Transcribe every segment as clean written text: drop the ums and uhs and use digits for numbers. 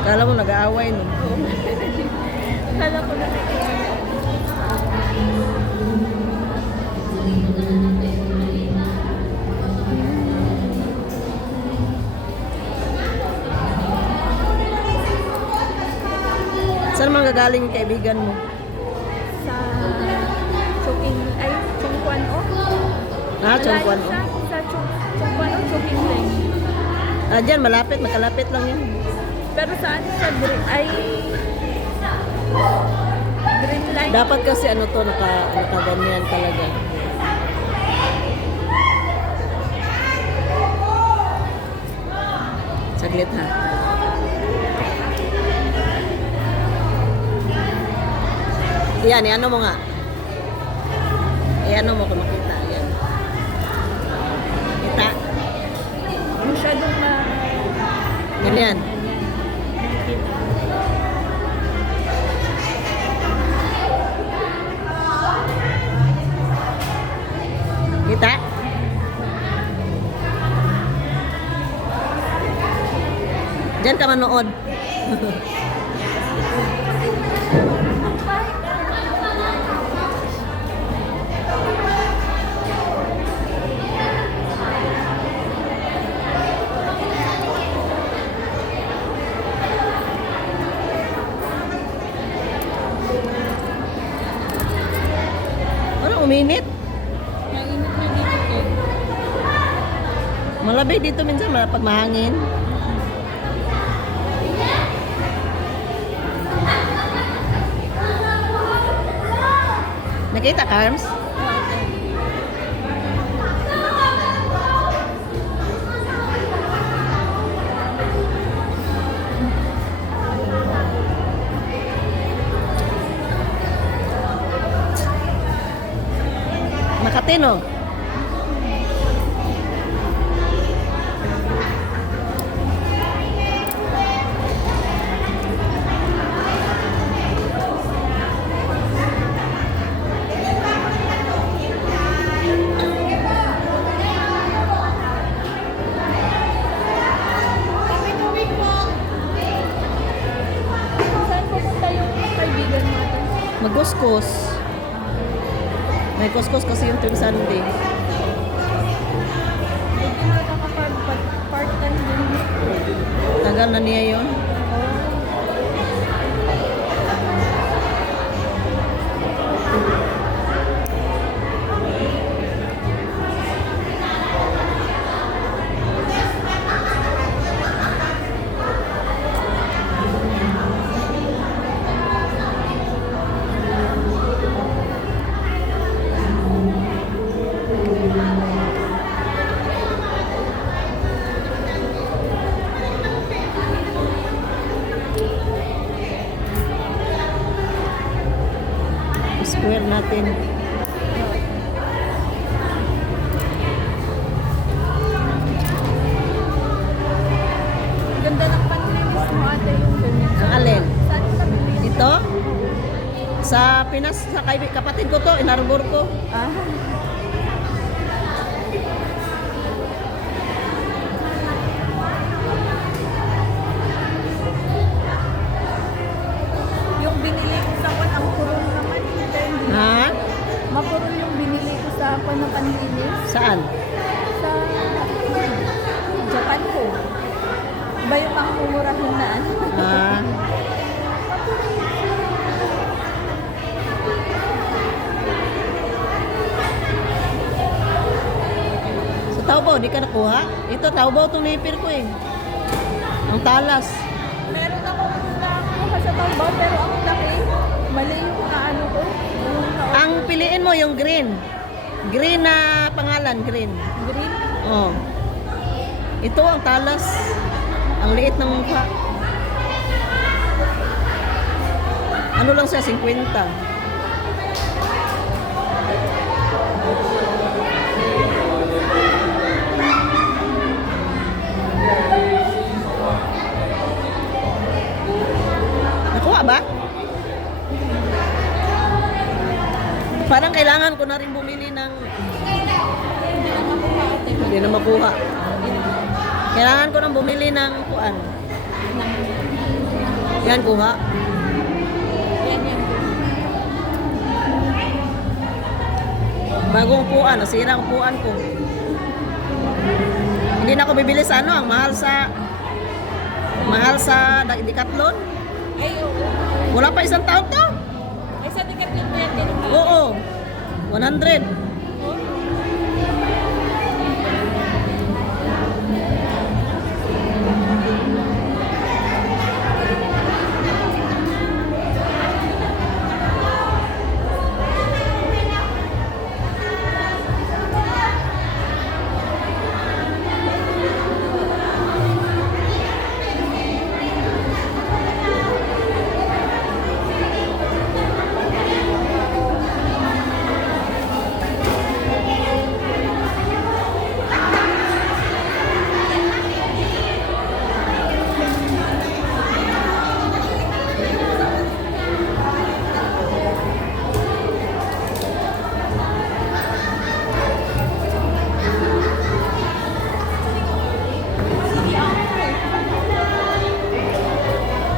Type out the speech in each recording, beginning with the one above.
Kala mo nag-aaway, no? Kala ko na may kumakain. Saan manggagaling yung kaibigan mo? Sa Choking, ay, Chongquan O. Ah, Chongquan O. Sa Chongquan O, Choking Lane. Ah, dyan, malapit, makalapit lang yan. Pero saan siya? Ay, Green Line. Dapat kasi ano to, nakaganyan talaga. Saglit ha. Yan, ano mo nga. Ano mo kung makita. Yan. Kita. Masyadong na... Ganyan. Kita. Diyan ka manood. Parang uminit. Mainit na dito. Malamig dito minsan pag mahangin. Nakita, Carms? Makatino. Saan pupunta yung kaibigan natin? Magkuskus. May kuskus kasi yung tuwing Sunday. Hindi na nakakapag-part-time din. Tagal na niya yun. Square natin. Ganda ng panlinis mo ate yung ganyan. Ang alin? Saan ka bili? Ito? Sa Pinas, sa kapatid ko to, inarbor ko. Ah. Yung binili ko sa pan, ang purol naman. Ha? Mapurol yung binili ko sa pan na panlinis. Saan? Sa Japan ko. Iba yung mga mumurahin na ano. Ah. Sa Taobao, di ka nakuha? Ito, Taobao itong nipir ko eh. Ang talas. Meron ako nakuha sa Taobao pero ang laki. Mali yung ano ko. Ang piliin mo yung green. Green na pangalan, green. Green. Oh. Ito ang talas. Ang liit ng mukha. Ano lang siya, 50. Nakuha ba? Parang kailangan ko na rin bumili ng... Hindi na makuha. Kailangan ko nang bumili ng kuan. Yan, kuha. Yan yan. Bagong upuan, nasira ang upuan ko. Hindi na ako bibili sa ano, ang mahal sa Decathlon. Ay, oo. Wala pa isang taon to. Ay, sa tikat yung yan din. Oo. 100.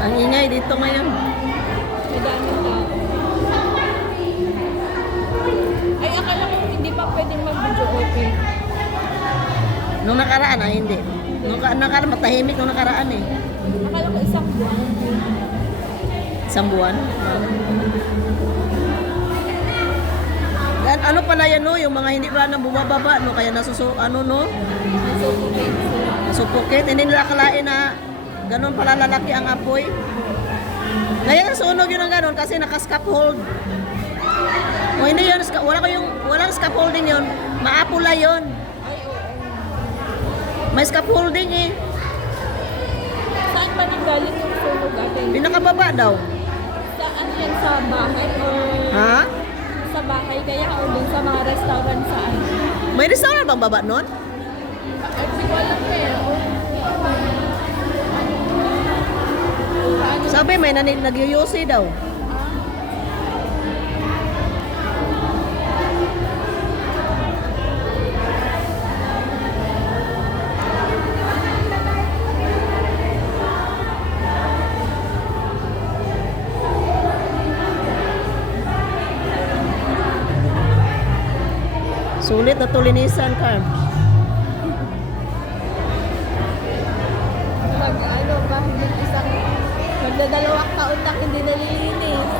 Ang ingay dito ngayon. May daming tao. Ay, akala ko hindi pa pwedeng mag-video okay. Nung nakaraan, hindi. Nung nakaraan, matahimik nung nakaraan eh. Akala ko isang buwan. Isang buwan. Ano pala yan no, yung mga hindi pa na bumababa no, kaya ano no, Nasuffocate sila. nasupukit, hindi nila akalain na ganun pala lalaki ang apoy. Kaya nasunog yun ang ganun kasi naka-scaffold. O hindi yun, walang scaffolding yun, maapula yun. Ay, oo. May scaffolding eh. Saan ba nanggaling yung sunog atin? Pinakababa daw. Saan yan? Sa bahay or Ha? sa bahay kaya o dun sa mga restaurant saan? May restaurant bang baba nun? Ay, hindi ko alam eh. Paano? Sabi may nag-UC daw. Sulit na tulinisan ka. Ano ba? Isang magdadalawang taon na hindi nalilinis.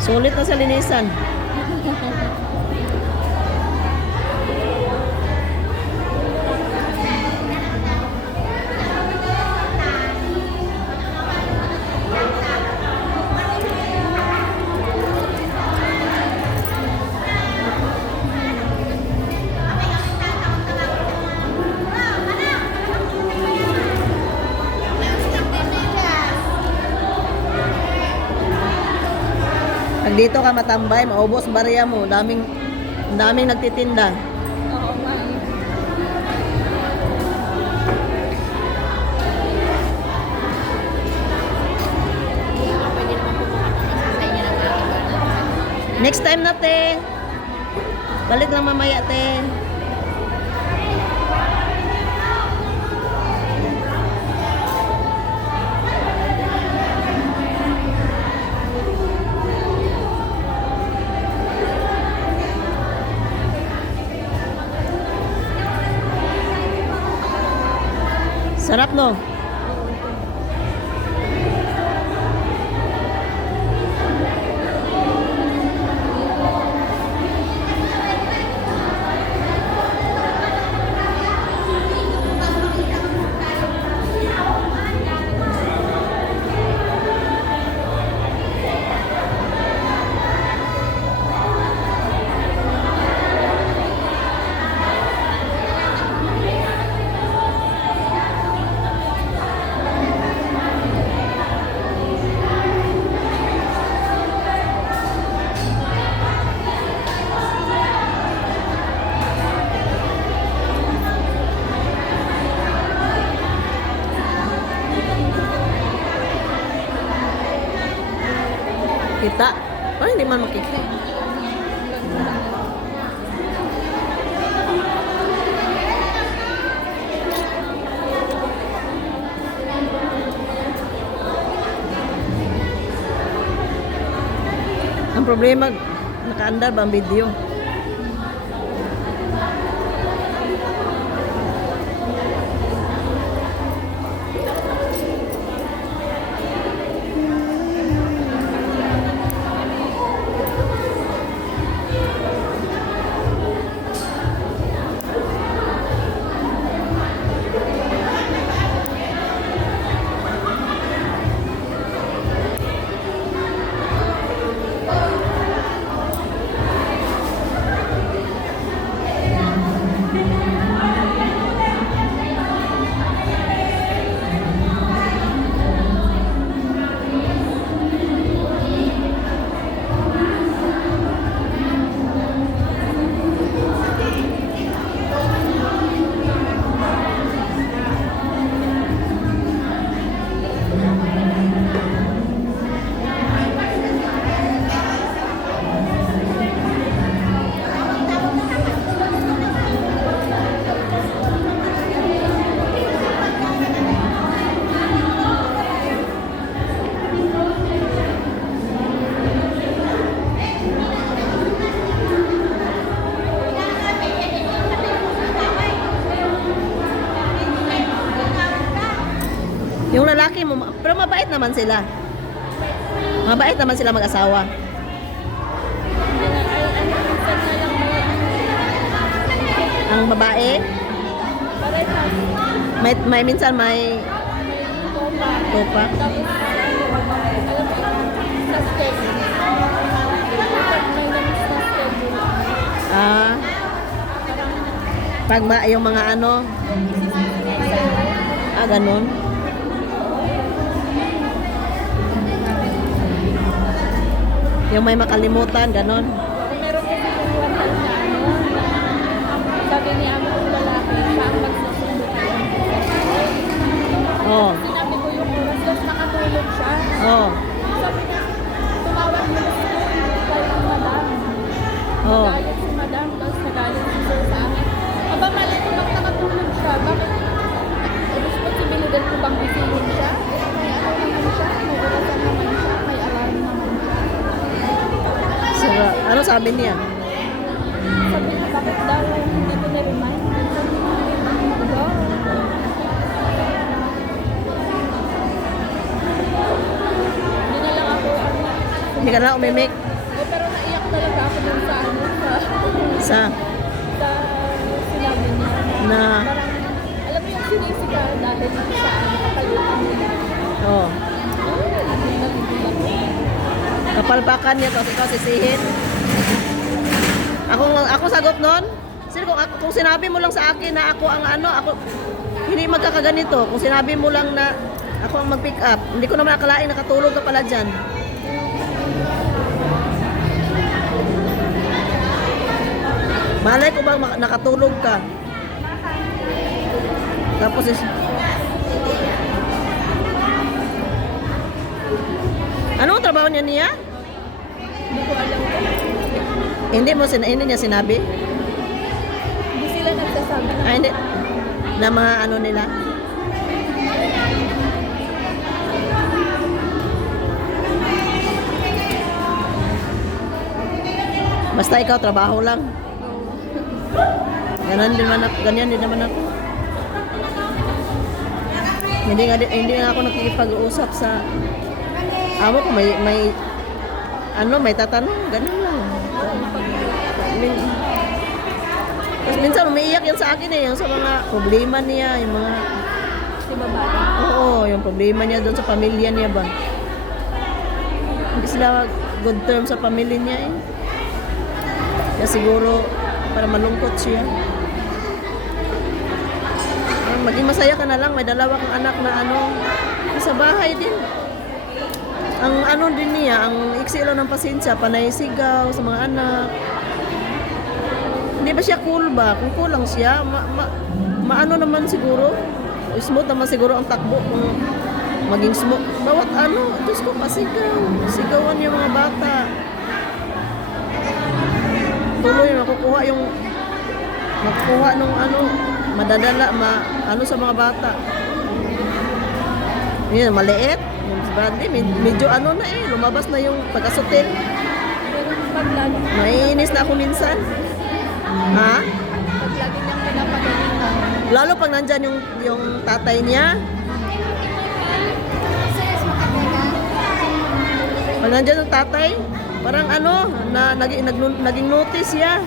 Sulit na sa linisan. Pag dito ka matambay, maubos barya mo. Daming nagtitinda. Oo nga eh. Next time na, te. Balik lang mamaya, te. Sarap, no? Kita. Ay, hindi man makikita. Ang problema, nakaandar ba ang video? Yung lalaki mo, pero mabait naman sila. Mabait naman sila mag-asawa. Ang babae, Parehas. may minsan may topa. Tapos, alam mo, sa schedule. May namis na schedule. Ah, pag yung mga ano, ganun. Yung may makalimutan, ganun. Kung meron kasi yung one time na sabi ni amo kong lalaki, siya ang magsusundo kayo. Oh, Sinabi ko yung oras, tapos nakatulog siya. oh, Sabi niya, tumawag mo na si kay madam. oh. Nagalit si madam, tapos nagalit si sir sa akin. Aba, mali ko bang nakatulog siya? Bakit? Responsibilidad ko bang isipin siya? May ano naman siya, may orasan naman siya, may alarm naman siya. So, ano sabi niya? Sabi niya, bakit daw hindi ko na-remind? Sabi niya, "Hello?" Hindi na lang ako, Hindi ka na umimik pero naiyak talaga ako dun sa sa sa sinabi niya na, parang, alam mo yung sinisiga dahil sa kapalitan nila. oh, Nagugulat. kapalpakan niya tapos ikaw sisihin. Ako sagot nun. Sir, kung sinabi mo lang sa akin na ako ang ano, ako hindi magkakaganito. Kung sinabi mo lang na ako ang mag-pick up, hindi ko naman akalain nakatulog ka pala dyan. Malay ko bang nakatulog ka? Tapos anong trabaho niya? Hindi ko alam kung Hindi niya sinabi? hindi sila nagsasabi na Hindi. Na mga ano nila? Basta ikaw, trabaho lang. Ganyan din naman ako. Hindi nga ako nakikipag-uusap sa amo ko, may tatanong, ganun lang. Tapos minsan umiiyak yan sa akin yung sa mga problema niya, yung mga, si babae. oo, yung problema niya doon sa pamilya niya ba. Hindi sila good term sa pamilya niya eh. Kaya siguro, para malungkot siya. Maging masaya ka na lang, may dalawa kang anak na sa bahay din. Ang din niya, ang iksi lang ng pasensya, panay sigaw sa mga anak. Hindi ba siya cool ba? Kung cool lang siya, maano naman siguro. Smooth naman siguro ang takbo kung maging smooth. Bawat Diyos ko, pasigaw. Sigawan yung mga bata. Tuloy, makukuha nung madadala, sa mga bata. Yun, maliit. Yung si Bradley, medyo lumabas na yung pagkasutil. Pero pag lagi, Naiinis na ako minsan. Ha? pag lagi niyang pinapagalitan. Lalo pag nandyan yung tatay niya. Pag nandyan yung tatay, parang ano, naging notice siya.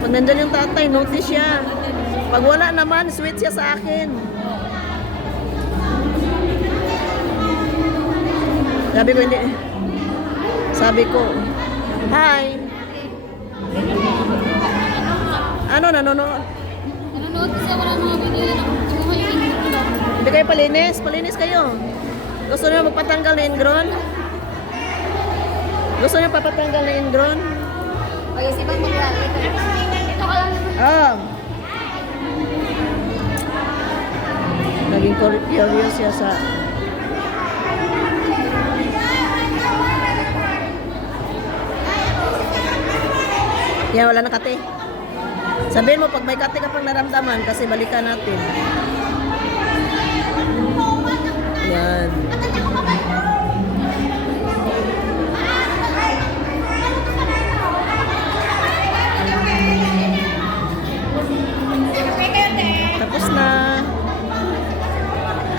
Pag nandyan yung tatay, notice siya. Pag wala naman, sweet siya sa akin. Sabi ko hindi. Sabi ko, hi. Ano nanonood? Nanonood kasi wala mga video na kumuha yung intro. Hindi kayo palinis? Palinis kayo. Gusto niyo magpatanggal ng ingrown? Gusto niyo papatanggal ng ingrown? Pag-isipan mo lang. Ito ka lang naman. Ah. Naging curious siya sa... Yan, wala na kate. Sabihin mo, pag may kate ka pang naramdaman, kasi balikan natin. Yan. Tapos na.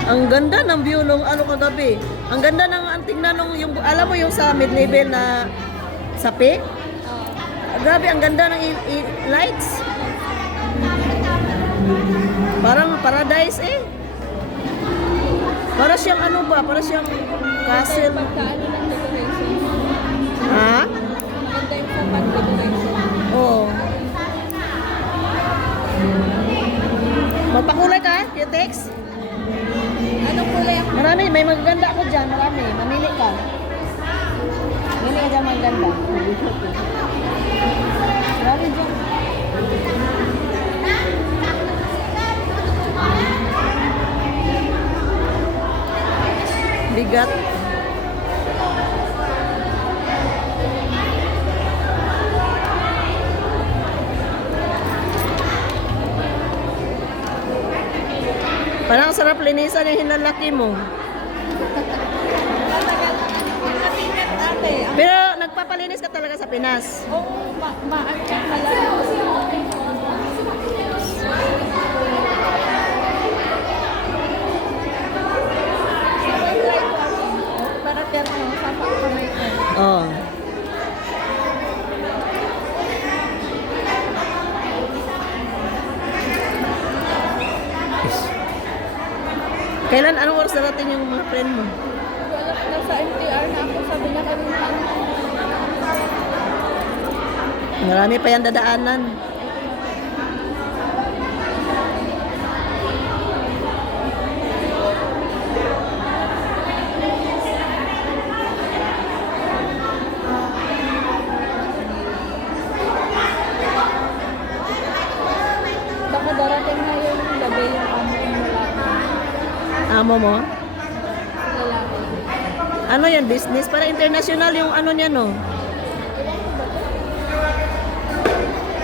Ang ganda ng view nung ano kagabi. Ang ganda ng tingnan nung yung alam mo yung sa mid-level na sapi. Grabe ang ganda ng lights. Parang paradise eh. Para siyang ano ba? Para siyang castle. Pagkaano ng decoration. Ha? Maganda yung sa pag-decoration. Oo. Magpakulay ka, Cutex? Anong kulay ang Marami, may magaganda ako dyan. Marami, mamili ka. Mamili ka dyan magaganda. Marami dyan. Bigat. Parang sarap linisan yung hinalaki mo. ate? Pero nagpapalinis ka talaga sa Pinas. Oo, maano siya malaki. Para pero sa kamay ko. Oh. Kailan, anong oras darating yung mga friend mo? Wala, nasa MTR na ako, sabi niya kanina. Marami pa yan dadaanan. Baka darating na yung gabi yung amo yung lalaki. Amo mo? Lalaki. Ano yan, business? Para international yung ano niya, no?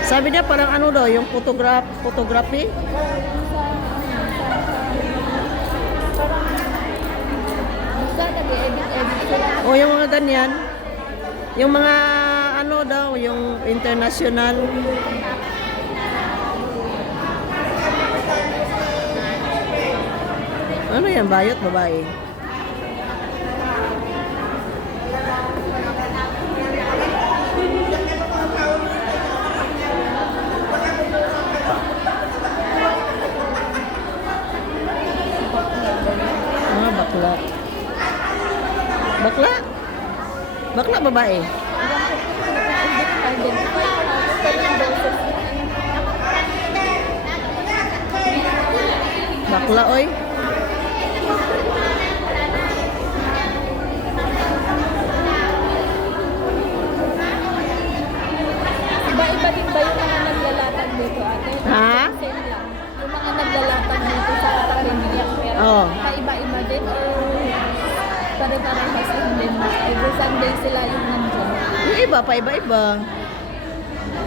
Sabi niya parang ano daw, yung photography? Basta nag-edit sila. O yung mga ganyan. Yung mga ano daw, yung international. Ano yan, bayot, babae? Ah, bakla. Bakla? Bakla babae? Identify ko na ako pero yung boses niya. Bakla, oy. Iba-iba din ba yung mga naglalatag dito, ate? Ha? Same lang. Yung mga naglalatag dito sa Caribbean. Oo. Kaiba-iba din or pare-parehas din din. Every Sunday sila yung nandiyan. Yung iba, pa iba-iba.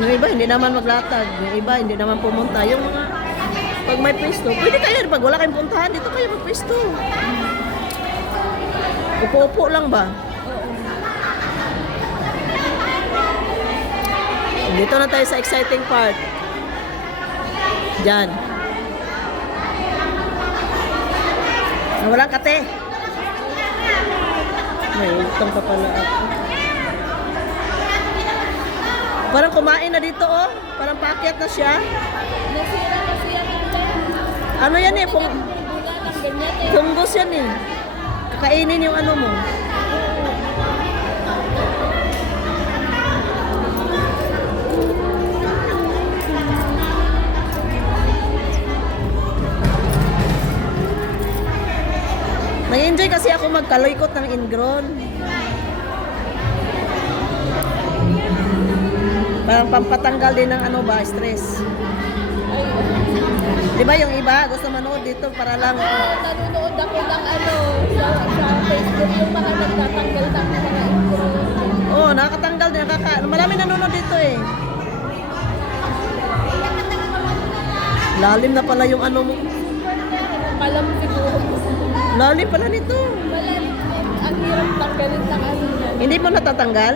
Yung iba, hindi naman maglatag. Yung iba, hindi naman pumunta. Yung mga, pag may pwesto, pwede kayo, pag wala kayong puntahan, dito kayo magpwesto. Upo-upo lang ba? Oo. Dito na tayo sa exciting part. Diyan. Walang kate. May utang pa pala ako. Parang kumain na dito oh. Parang paakyat na siya. Nasira kasi yan ate. Ano yan eh? Bula ng ganyan eh. Fungus yan eh. Kakainin yung ano mo. Nag-enjoy kasi ako magkaloykot ng ingrown. Parang pampatanggal din ng ano ba, stress. Di ba yung iba gusto manood dito para lang Nanonood ako ng ano sa Facebook yung mga nagtatanggal ng mga intro. oh, nakakatanggal din, marami nanonood dito eh. Lalim na pala yung ano mo. Kalam siguro. Lalim pala nito. Wala, ang hirap tanggalin ng ano yan. Hindi mo natatanggal?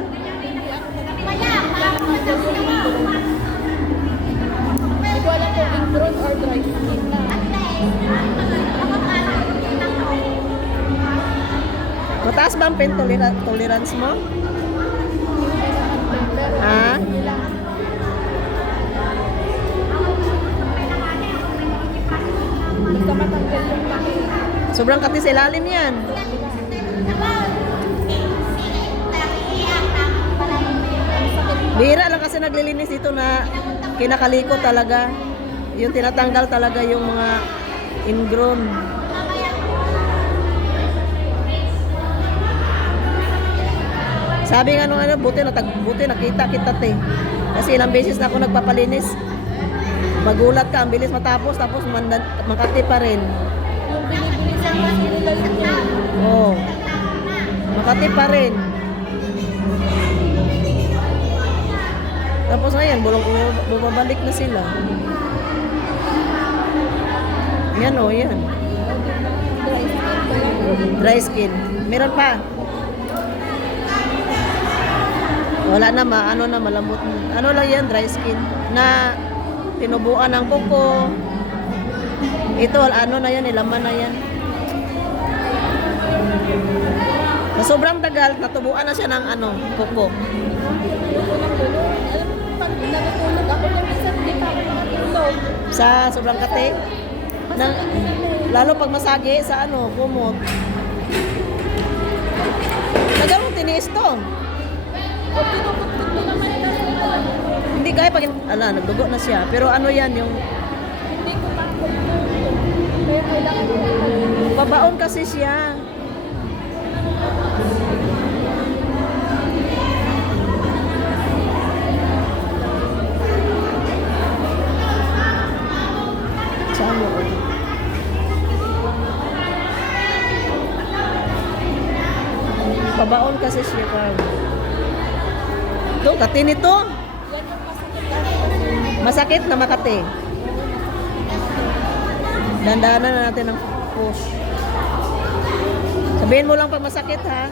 Hindi ko alam kung ingrown or dry skin na. Mataas ba ang pain tolerance mo? Pero Ha? hindi lang. Basta matanggal yung takip. Sobrang katis ilalim yan. Bihira lang kasi naglilinis ito na kinakaliko talaga. Yung tinatanggal talaga yung mga ingrown. Sabi nga nung ano, buti nakita kita te. Kasi ilang beses na ako nagpapalinis. Magulat ka, ang bilis matapos, tapos makati pa rin. Yung binibilisan mo nila niya. Oo. Makati pa rin. Tapos ngayon, bumabalik na sila. Yan o, yan. Dry skin ko lang. Dry skin. Meron pa. Wala na, ano na, malambot. Ano lang yan, dry skin. Na tinubuan ng kuko. Ito, ano na yan, laman na yan. Na sobrang tagal, natubuan na siya ng ano, kuko. Ayoko ng gano'n. Alam mo, pag natutulog ako na minsan, hindi pa ako makatulog. Sa sobrang kate. Lalo pag masagi sa ano, kumot. Nagalong tiniis to. O pinuputkot ko naman kasi Hindi kaya pag, nagdugo na siya. Pero ano yan, yung hindi ko pa ako kaya kailangan ko babaon kasi siya. Saan mo? Babaon kasi siya pa. Ito, kati nito. yan yung masakit ako. Masakit na makati. Dandanan na natin ang push. Sabihin mo lang pag masakit ha.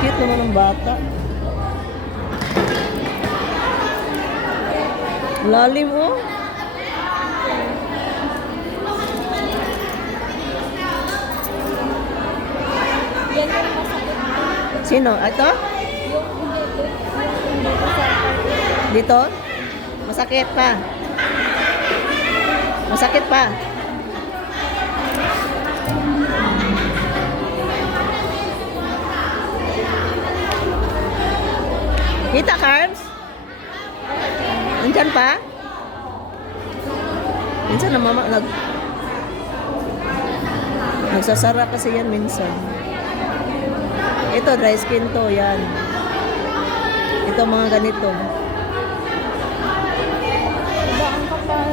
Cute naman ng bata. Lalim oh. Yan yung masakit. Sino? Ito? Yung hindi ko sa Dito? Masakit pa. Masakit pa. Kita, Carbs? Nandyan pa? Minsan na mama, nagsasara kasi yan minsan. Ito, dry skin to, yan. Ito, mga ganito. iba ang kapal.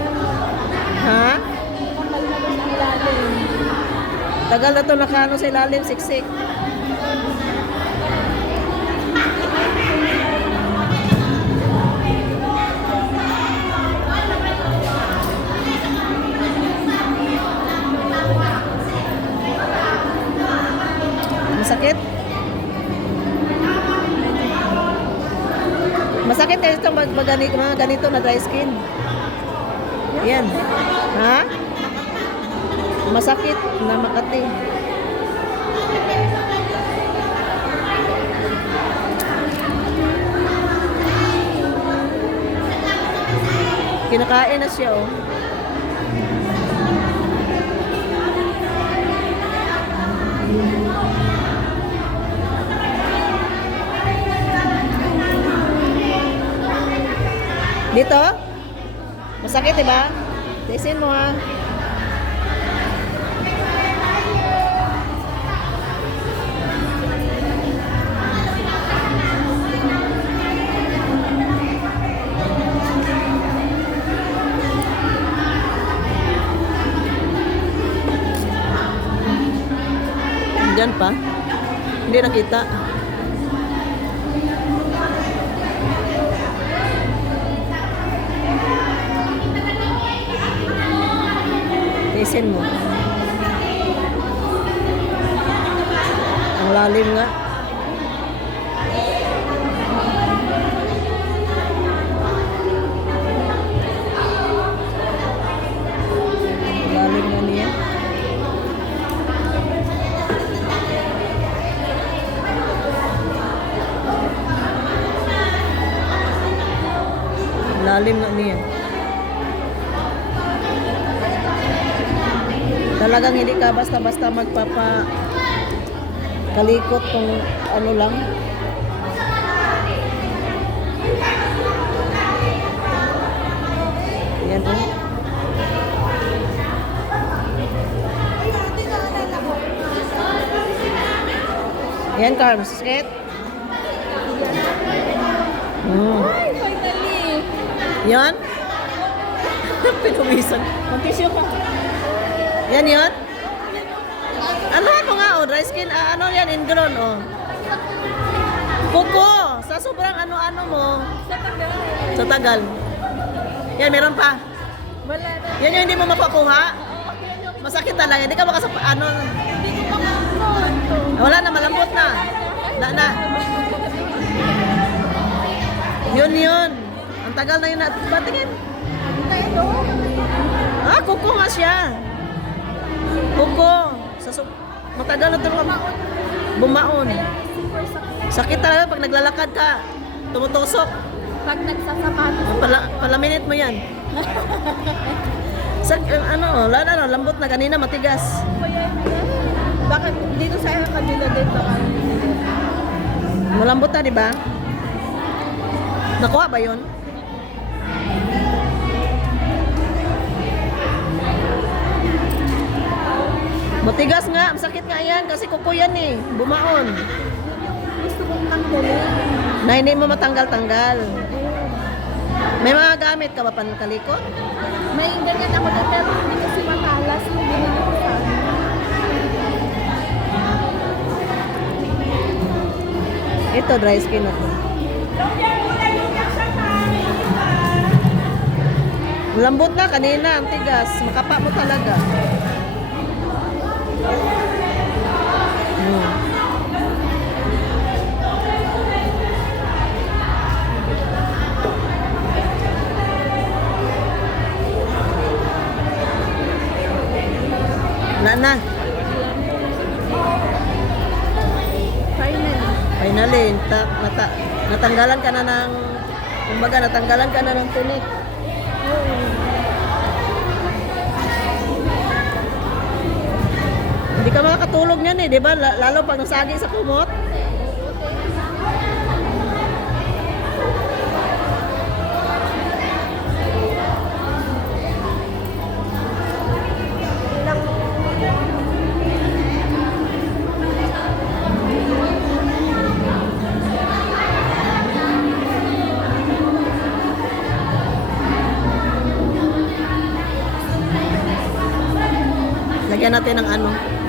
Ha? Kapal na rin ang lalim. Tagal na to nakano sa ilalim, siksik. mga ganito na dry skin. Yan. Ha? Masakit na Makati. Kinakain na siya, oh. Dito? Masakit, diba? Tiisin mo, ha? Diyan pa? Hindi nakita. Tiisin mo. Ang lalim nga. Ang lalim nga niya. Ang lalim nga niya. Talagang hindi ka basta-basta magpapa kalikot kung ano lang. Yan, oh. Yan, Carms. Sakit? Ay, finally! Yan? Pinumisan. Mag-tissue ka. Yan yun? Ano mo nga, oh, dry skin, ano yan, ingrown, oh. Kuko, sa sobrang ano-ano mo, Sa tagal. sa tagal. Yan, meron pa. Wala na. Yan yung hindi mo mapakuha. Oo, yan yung Masakit talaga, hindi ka makasap, ano, hindi ko makakonto. wala na, malambot na. Wala na. Yun. Ang tagal na yun na, patingin. Ito. Ah, kuko nga siya. Kuko. Matagal na ito bumaon. Super sakit. Sakit talaga pag naglalakad ka. Tumutusok. Pag nagsasapatos. Palaminit mo yan. Ano, lambot na kanina, matigas. Bakit dito sa kabila din baka Malambot na, di ba? Nakuha ba yun? Matigas nga, masakit nga yan kasi kuko yan eh, bumaon. gusto kong tanggalin. Na hindi mo matanggal-tanggal. May mga gamit ka ba pankalikot? May ganyan ako din pero hindi kasi matalas na binili ko sa akin. Ito, dry skin ako. Lambot na kanina, ang tigas. Makapa mo talaga. Na. Finally, natanggalan ka na ng, kumbaga, natanggalan ka na ng tunik. Hindi ka makakatulog niyan eh, di ba? Lalo pag nasagi sa kumot. Lagyan natin ng ano.